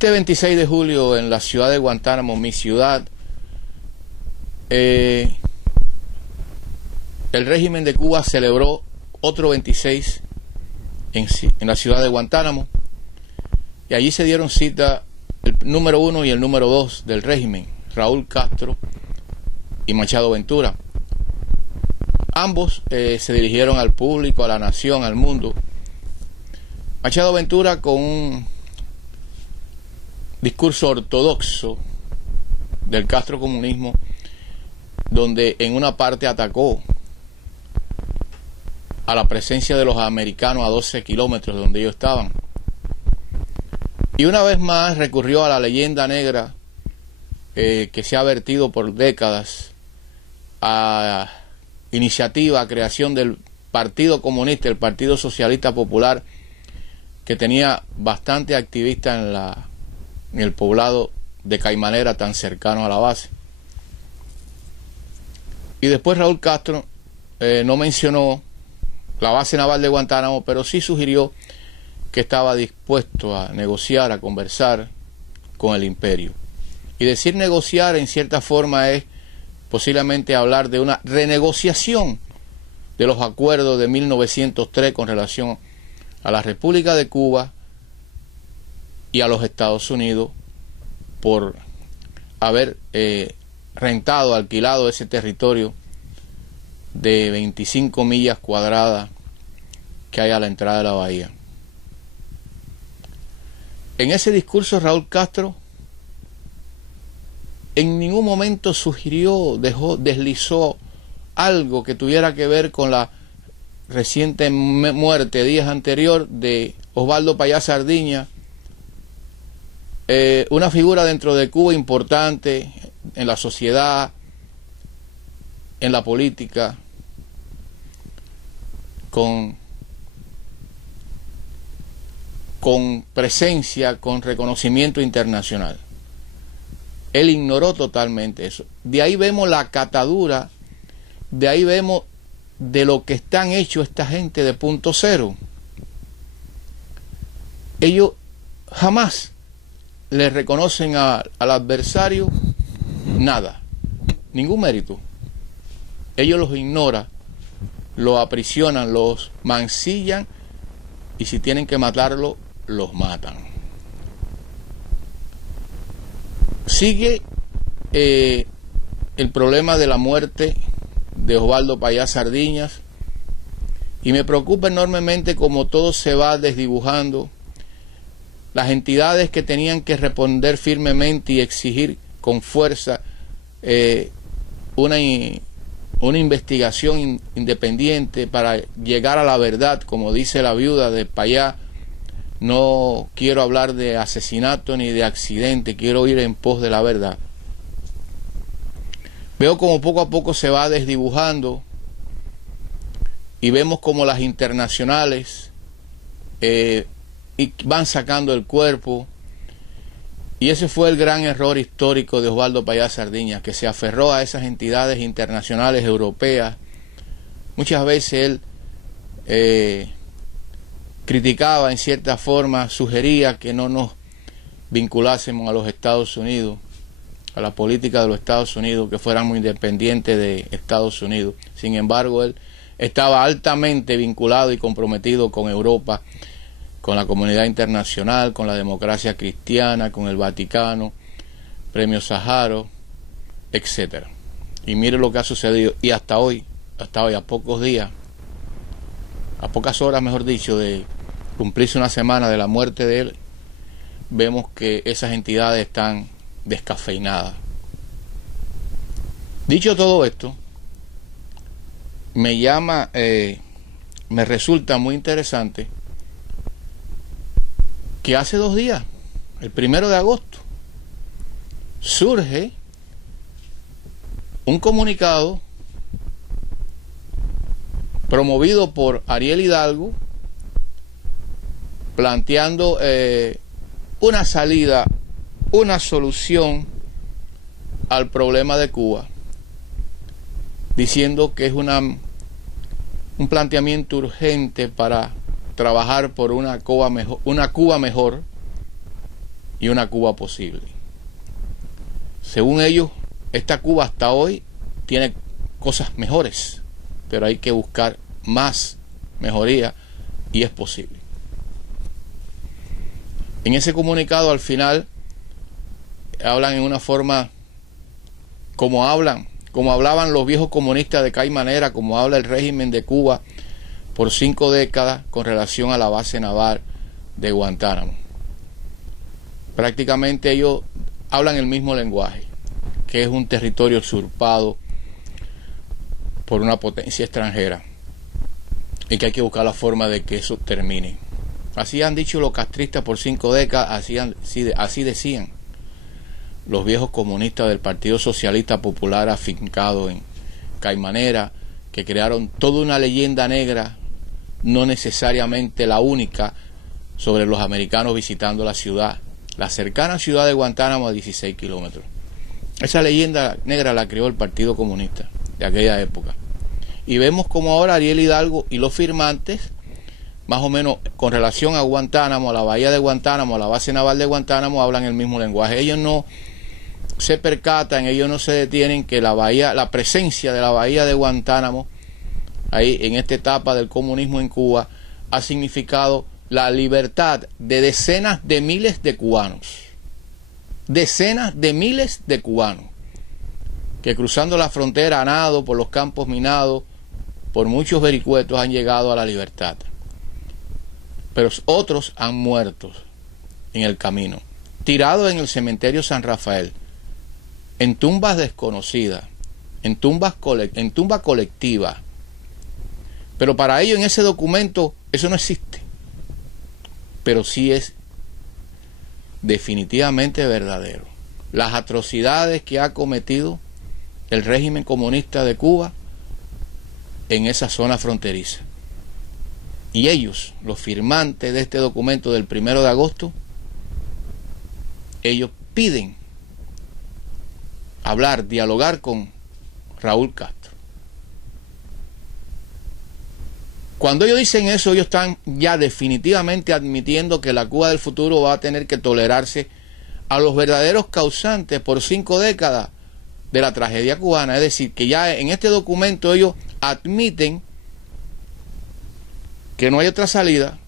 Este 26 de julio en la ciudad de Guantánamo, mi ciudad, el régimen de Cuba celebró otro 26 en la ciudad de Guantánamo, y allí se dieron cita el número 1 y el número 2 del régimen, Raúl Castro y Machado Ventura. Ambos se dirigieron al público, a la nación, al mundo. Machado Ventura con un discurso ortodoxo del castrocomunismo, donde en una parte atacó a la presencia de los americanos a 12 kilómetros de donde ellos estaban. Y una vez más recurrió a la leyenda negra que se ha vertido por décadas, a iniciativa, a creación del Partido Comunista, el Partido Socialista Popular, que tenía bastante activistas en el poblado de Caimanera, tan cercano a la base. Y después Raúl Castro no mencionó la base naval de Guantánamo, pero sí sugirió que estaba dispuesto a negociar, a conversar con el imperio. Y decir negociar en cierta forma es posiblemente hablar de una renegociación de los acuerdos de 1903 con relación a la República de Cuba y a los Estados Unidos por haber rentado, alquilado ese territorio de 25 millas cuadradas que hay a la entrada de la bahía. En ese discurso Raúl Castro en ningún momento sugirió, deslizó algo que tuviera que ver con la reciente muerte, días anterior, de Osvaldo Payá Sardiña, una figura dentro de Cuba importante en la sociedad, en la política, con presencia, con reconocimiento internacional. Él ignoró totalmente eso. De ahí vemos la catadura, de ahí vemos de lo que están hechos esta gente de punto cero. Ellos jamás le reconocen al adversario nada, ningún mérito. Ellos los ignoran, los aprisionan, los mancillan, y si tienen que matarlo, los matan. Sigue el problema de la muerte de Osvaldo Payá Sardiñas, y me preocupa enormemente cómo todo se va desdibujando. Las entidades que tenían que responder firmemente y exigir con fuerza una investigación independiente para llegar a la verdad, como dice la viuda de Payá. No quiero hablar de asesinato ni de accidente, quiero ir en pos de la verdad. Veo como poco a poco se va desdibujando, y vemos como las internacionales van sacando el cuerpo. Y ese fue el gran error histórico de Osvaldo Payá Sardiñas, que se aferró a esas entidades internacionales europeas. Muchas veces él criticaba en cierta forma, sugería que no nos vinculásemos a los Estados Unidos, a la política de los Estados Unidos, que fuéramos independientes de Estados Unidos. Sin embargo, él estaba altamente vinculado y comprometido con Europa, con la comunidad internacional, con la democracia cristiana, con el Vaticano, Premio Sájarov, etc. Y mire lo que ha sucedido. Y hasta hoy, a pocos días, a pocas horas, mejor dicho, de cumplirse una semana de la muerte de él, vemos que esas entidades están descafeinadas. Dicho todo esto, me resulta muy interesante que hace 2 días, el 1 de agosto, surge un comunicado promovido por Ariel Hidalgo, planteando una salida, una solución al problema de Cuba, diciendo que es un planteamiento urgente para trabajar por una Cuba mejor, y una Cuba posible. Según ellos, esta Cuba hasta hoy tiene cosas mejores, pero hay que buscar más mejoría y es posible. En ese comunicado al final hablan en una forma como hablaban los viejos comunistas de Caimanera, como habla el régimen de Cuba por 5 décadas con relación a la base naval de Guantánamo. Prácticamente ellos hablan el mismo lenguaje, que es un territorio usurpado por una potencia extranjera y que hay que buscar la forma de que eso termine. Así han dicho los castristas por 5 décadas, así decían los viejos comunistas del Partido Socialista Popular afincado en Caimanera, que crearon toda una leyenda negra, no necesariamente la única, sobre los americanos visitando la ciudad, la cercana ciudad de Guantánamo a 16 kilómetros. Esa leyenda negra la creó el Partido Comunista de aquella época. Y vemos como ahora Ariel Hidalgo y los firmantes, más o menos con relación a Guantánamo, a la bahía de Guantánamo, a la base naval de Guantánamo, hablan el mismo lenguaje. Ellos no se percatan, ellos no se detienen que la presencia de la bahía de Guantánamo, ahí en esta etapa del comunismo en Cuba, ha significado la libertad de decenas de miles de cubanos. Decenas de miles de cubanos que cruzando la frontera a nado por los campos minados, por muchos vericuetos, han llegado a la libertad. Pero otros han muerto en el camino, tirados en el cementerio San Rafael, en tumbas desconocidas, en tumba colectiva. Pero para ellos en ese documento eso no existe. Pero sí es definitivamente verdadero. Las atrocidades que ha cometido el régimen comunista de Cuba en esa zona fronteriza. Y ellos, los firmantes de este documento del 1 de agosto, ellos piden hablar, dialogar con Raúl Castro. Cuando ellos dicen eso, ellos están ya definitivamente admitiendo que la Cuba del futuro va a tener que tolerarse a los verdaderos causantes por 5 décadas de la tragedia cubana. Es decir, que ya en este documento ellos admiten que no hay otra salida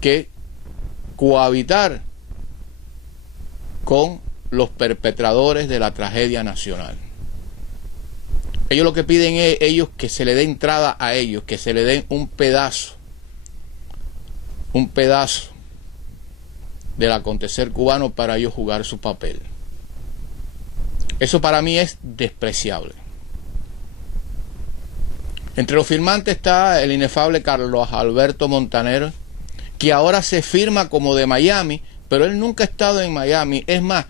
que cohabitar con los perpetradores de la tragedia nacional. Ellos lo que piden es que se le dé entrada a ellos, que se le den un pedazo del acontecer cubano para ellos jugar su papel. Eso para mí es despreciable. Entre los firmantes está el inefable Carlos Alberto Montaner, que ahora se firma como de Miami, pero él nunca ha estado en Miami. Es más,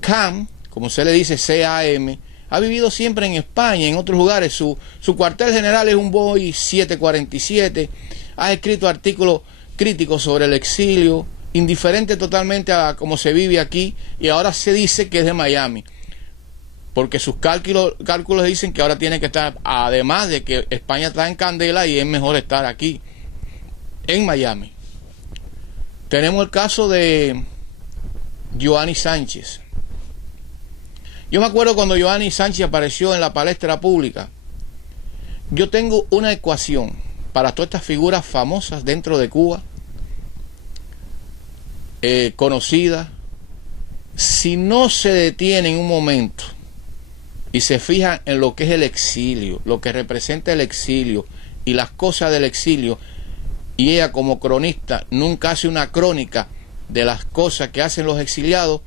CAM, como se le dice, CAM, ha vivido siempre en España, en otros lugares. Su cuartel general es un Boeing 747. Ha escrito artículos críticos sobre el exilio, indiferente totalmente a cómo se vive aquí, y ahora se dice que es de Miami, porque sus cálculos dicen que ahora tiene que estar, además de que España está en candela y es mejor estar aquí, en Miami. Tenemos el caso de Joanny Sánchez. Yo me acuerdo cuando Joanny Sánchez apareció en la palestra pública. Yo tengo una ecuación para todas estas figuras famosas dentro de Cuba, conocidas. Si no se detienen un momento y se fijan en lo que es el exilio, lo que representa el exilio y las cosas del exilio, y ella como cronista nunca hace una crónica de las cosas que hacen los exiliados,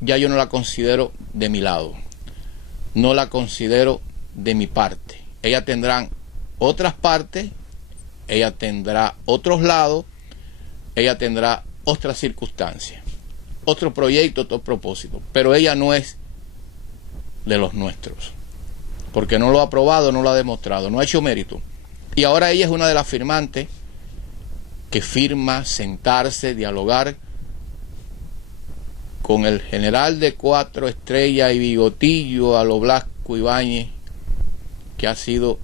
ya yo no la considero de mi lado, no la considero de mi parte. Ella tendrá otras partes, ella tendrá otros lados, ella tendrá otras circunstancias, otro proyecto, otro propósito, pero ella no es de los nuestros, porque no lo ha probado, no lo ha demostrado, no ha hecho mérito. Y ahora ella es una de las firmantes que firma sentarse, dialogar con el general de 4 estrellas y bigotillo a lo Blasco Ibáñez, que ha sido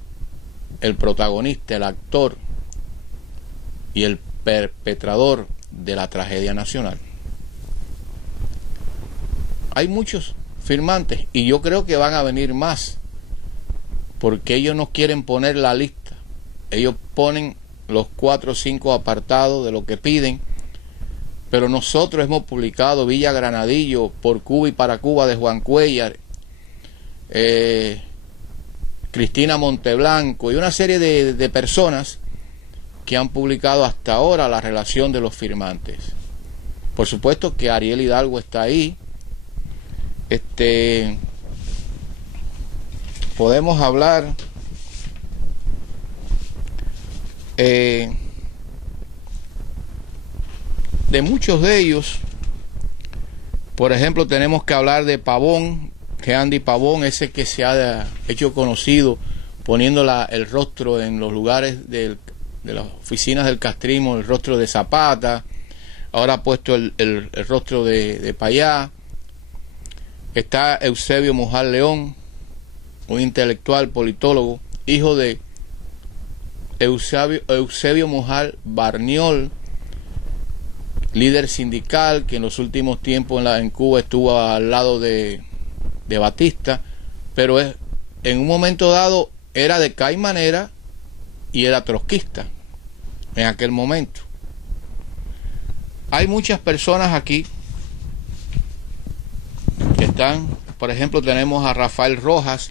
el protagonista, el actor y el perpetrador de la tragedia nacional. hay muchos firmantes y yo creo que van a venir más, porque ellos no quieren poner la lista, ellos ponen los 4 o 5 apartados de lo que piden, pero nosotros hemos publicado Villa Granadillo, Por Cuba y para Cuba de Juan Cuéllar, Cristina Monteblanco y una serie de personas que han publicado hasta ahora la relación de los firmantes. Por supuesto que Ariel Hidalgo está ahí. Podemos hablar de muchos de ellos. Por ejemplo, tenemos que hablar de Pavón, que Andy Pavón, ese que se ha hecho conocido poniendo el rostro en los lugares de las oficinas del castrismo, el rostro de Zapata, ahora ha puesto el rostro de Payá. Está Eusebio Mojar León, un intelectual, politólogo, hijo de Eusebio Mojar Barniol, líder sindical que en los últimos tiempos en Cuba estuvo al lado de Batista, pero en un momento dado era de caimanera y era trotskista en aquel momento. Hay muchas personas aquí que están, por ejemplo, tenemos a Rafael Rojas,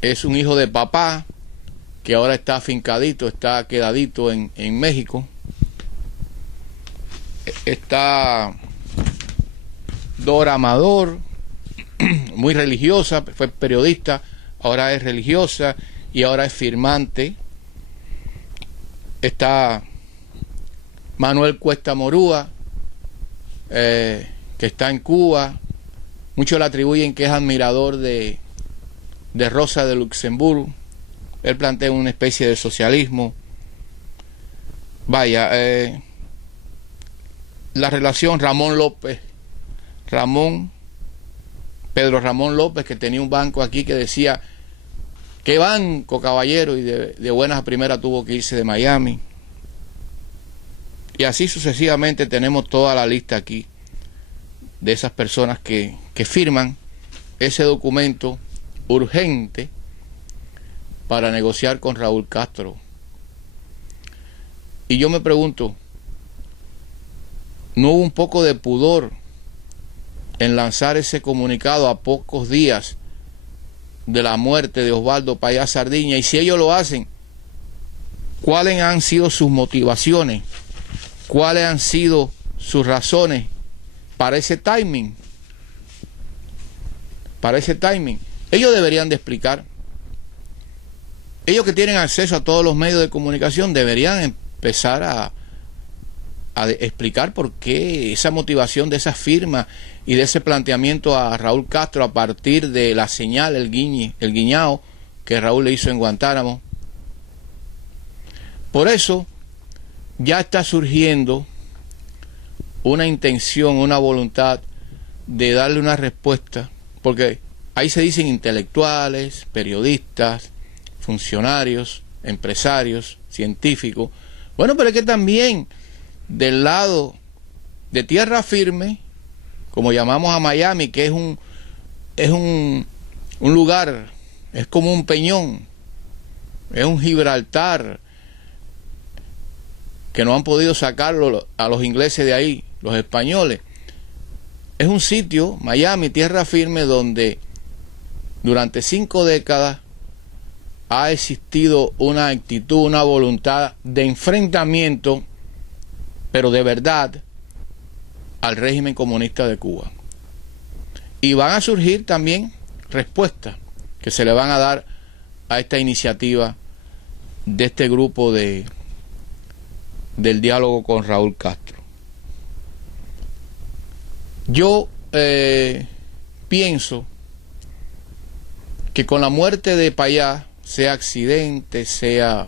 es un hijo de papá que ahora está afincadito, está quedadito en México. Está Dora Amador, muy religiosa, fue periodista, ahora es religiosa y ahora es firmante. Está Manuel Cuesta Morúa, que está en Cuba. Muchos le atribuyen que es admirador de Rosa de Luxemburgo. Él plantea una especie de socialismo. Vaya, la relación Pedro Ramón López, que tenía un banco aquí que decía, ¿qué banco, caballero? Y de buenas a primeras tuvo que irse de Miami. Y así sucesivamente tenemos toda la lista aquí de esas personas que firman ese documento urgente para negociar con Raúl Castro. Y yo me pregunto, ¿no hubo un poco de pudor en lanzar ese comunicado a pocos días de la muerte de Osvaldo Payá Sardiña? Y si ellos lo hacen, ¿cuáles han sido sus motivaciones? ¿Cuáles han sido sus razones para ese timing? Para ese timing. Ellos deberían de explicar. Ellos que tienen acceso a todos los medios de comunicación deberían empezar a explicar por qué esa motivación de esa firma y de ese planteamiento a Raúl Castro a partir de la señal, el guiñao que Raúl le hizo en Guantánamo. Por eso ya está surgiendo una intención, una voluntad de darle una respuesta, porque ahí se dicen intelectuales, periodistas, funcionarios, empresarios, científicos. Bueno, pero es que también del lado de tierra firme, como llamamos a Miami, que es un lugar, es como un peñón, es un Gibraltar, que no han podido sacarlo a los ingleses de ahí, los españoles. Es un sitio, Miami, tierra firme, donde durante 5 décadas ha existido una actitud, una voluntad de enfrentamiento, pero de verdad, al régimen comunista de Cuba. Y van a surgir también respuestas que se le van a dar a esta iniciativa de este grupo del diálogo con Raúl Castro. Yo pienso que con la muerte de Payá, sea accidente, sea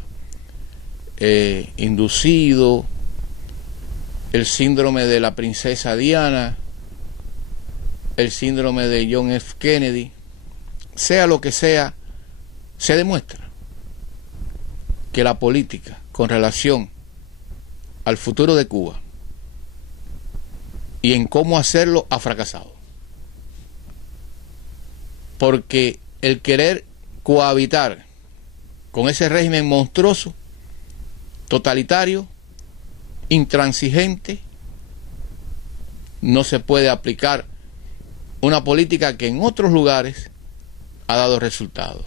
inducido, el síndrome de la princesa Diana, el síndrome de John F. Kennedy, sea lo que sea, se demuestra que la política con relación al futuro de Cuba y en cómo hacerlo ha fracasado. porque el querer cohabitar con ese régimen monstruoso, totalitario, intransigente, no se puede aplicar una política que en otros lugares ha dado resultados.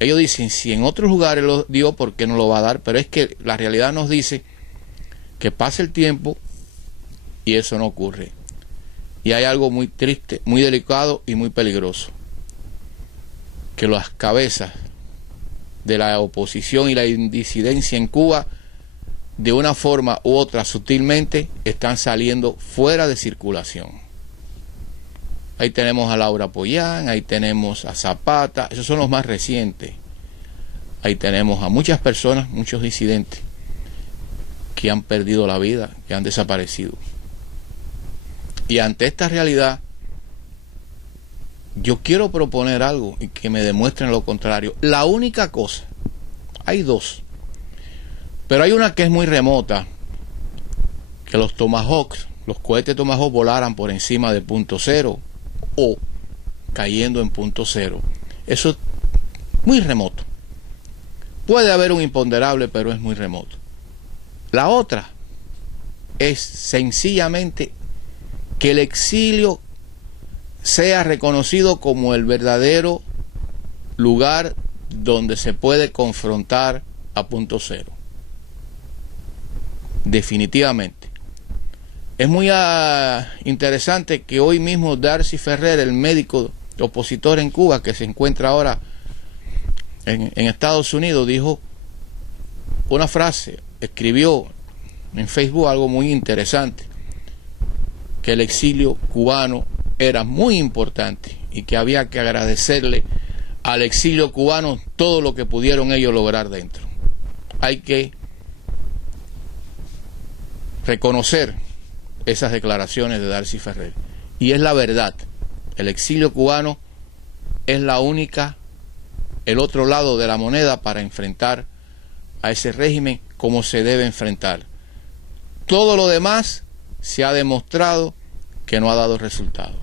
Ellos dicen, si en otros lugares lo dio, ¿por qué no lo va a dar? Pero es que la realidad nos dice que pasa el tiempo y eso no ocurre. Y hay algo muy triste, muy delicado y muy peligroso, que las cabezas de la oposición y la disidencia en Cuba, de una forma u otra, sutilmente, están saliendo fuera de circulación. Ahí tenemos a Laura Pollán, ahí tenemos a Zapata, esos son los más recientes. Ahí tenemos a muchas personas, muchos disidentes, que han perdido la vida, que han desaparecido. Y ante esta realidad, yo quiero proponer algo y que me demuestren lo contrario. La única cosa, hay dos, pero hay una que es muy remota, que los Tomahawks, los cohetes Tomahawk volaran por encima de punto cero o cayendo en punto cero. Eso es muy remoto. Puede haber un imponderable, pero es muy remoto. La otra es sencillamente que el exilio sea reconocido como el verdadero lugar donde se puede confrontar a punto cero. Definitivamente. Es muy interesante que hoy mismo Darcy Ferrer, el médico opositor en Cuba, que se encuentra ahora en Estados Unidos, dijo una frase, escribió en Facebook algo muy interesante, que el exilio cubano era muy importante y que había que agradecerle al exilio cubano todo lo que pudieron ellos lograr dentro. Hay que reconocer esas declaraciones de Darcy Ferrer. Y es la verdad. El exilio cubano es la única, el otro lado de la moneda para enfrentar a ese régimen como se debe enfrentar. Todo lo demás se ha demostrado que no ha dado resultado.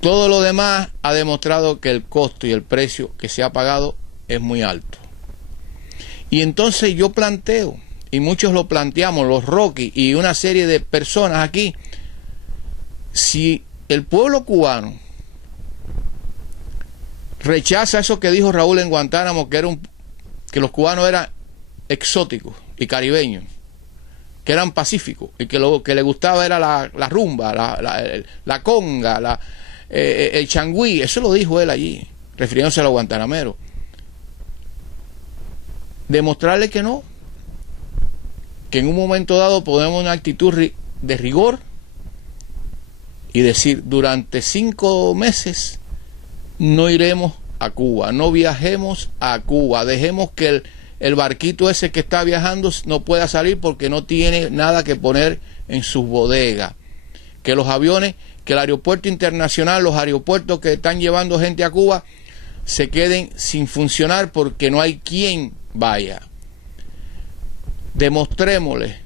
Todo lo demás ha demostrado que el costo y el precio que se ha pagado es muy alto. Y entonces yo planteo, y muchos lo planteamos, los Rocky y una serie de personas aquí, si el pueblo cubano rechaza eso que dijo Raúl en Guantánamo, que los cubanos eran exóticos y caribeños, que eran pacíficos y que lo que les gustaba era la rumba, la conga, el changüí, eso lo dijo él allí, refiriéndose a los guantanameros. Demostrarle que no, que en un momento dado podemos una actitud de rigor y decir, durante 5 meses no iremos a Cuba, no viajemos a Cuba, dejemos que el barquito ese que está viajando no pueda salir porque no tiene nada que poner en sus bodegas, que los aviones, que el aeropuerto internacional, los aeropuertos que están llevando gente a Cuba se queden sin funcionar porque no hay quien vaya. Demostrémosle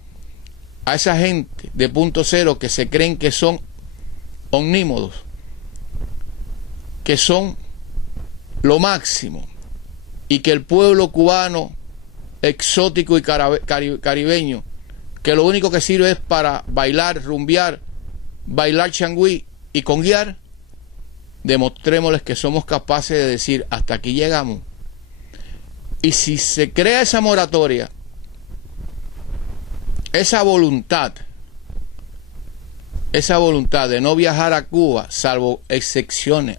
a esa gente de punto cero que se creen que son omnímodos, que son lo máximo, y que el pueblo cubano exótico y caribeño, que lo único que sirve es para bailar, rumbear, bailar changüí y conguiar, demostrémosles que somos capaces de decir hasta aquí llegamos. Y si se crea esa moratoria, esa voluntad de no viajar a Cuba, salvo excepciones,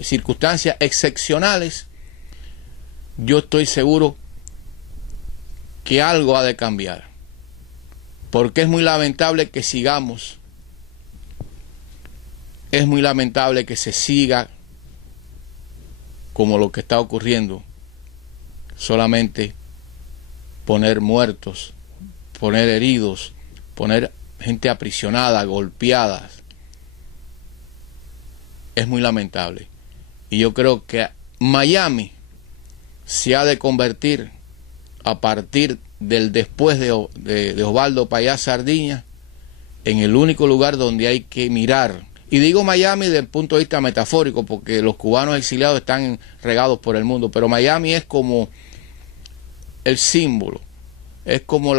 circunstancias excepcionales, yo estoy seguro que algo ha de cambiar, porque es muy lamentable que sigamos, es muy lamentable que se siga como lo que está ocurriendo, solamente poner muertos, poner heridos, poner gente aprisionada, golpeada. Es muy lamentable. Y yo creo que Miami se ha de convertir, a partir del después de Osvaldo Payá Sardiñas, en el único lugar donde hay que mirar Y digo Miami desde el punto de vista metafórico, porque los cubanos exiliados están regados por el mundo, pero Miami es como el símbolo, es como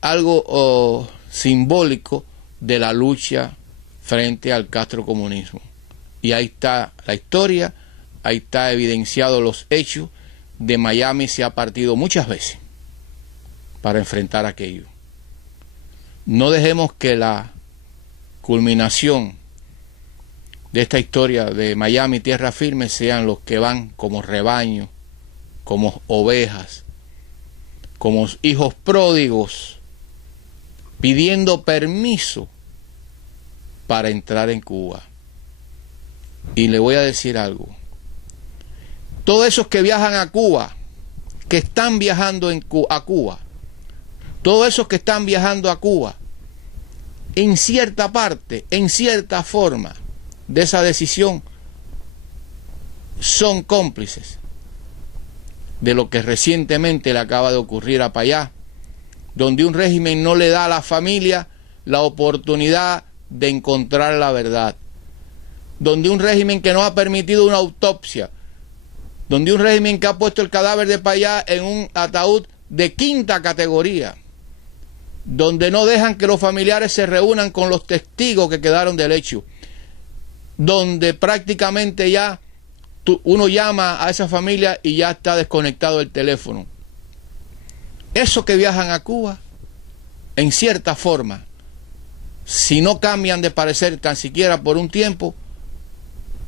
algo simbólico de la lucha frente al castrocomunismo. Y ahí está la historia, ahí está evidenciado los hechos. De Miami se ha partido muchas veces para enfrentar aquello. No dejemos que la culminación de esta historia de Miami, tierra firme, sean los que van como rebaño, como ovejas, como hijos pródigos, pidiendo permiso para entrar en Cuba. Y le voy a decir algo. Todos esos que viajan a Cuba, que están viajando a Cuba, todos esos que están viajando a Cuba, en cierta parte, en cierta forma de esa decisión, son cómplices de lo que recientemente le acaba de ocurrir a Payá, donde un régimen no le da a la familia la oportunidad de encontrar la verdad, donde un régimen que no ha permitido una autopsia, donde un régimen que ha puesto el cadáver de Payá en un ataúd de 5ª categoría, donde no dejan que los familiares se reúnan con los testigos que quedaron del hecho, donde prácticamente ya uno llama a esa familia y ya está desconectado el teléfono. Esos que viajan a Cuba, en cierta forma, si no cambian de parecer tan siquiera por un tiempo,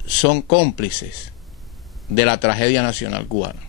son cómplices de la tragedia nacional cubana.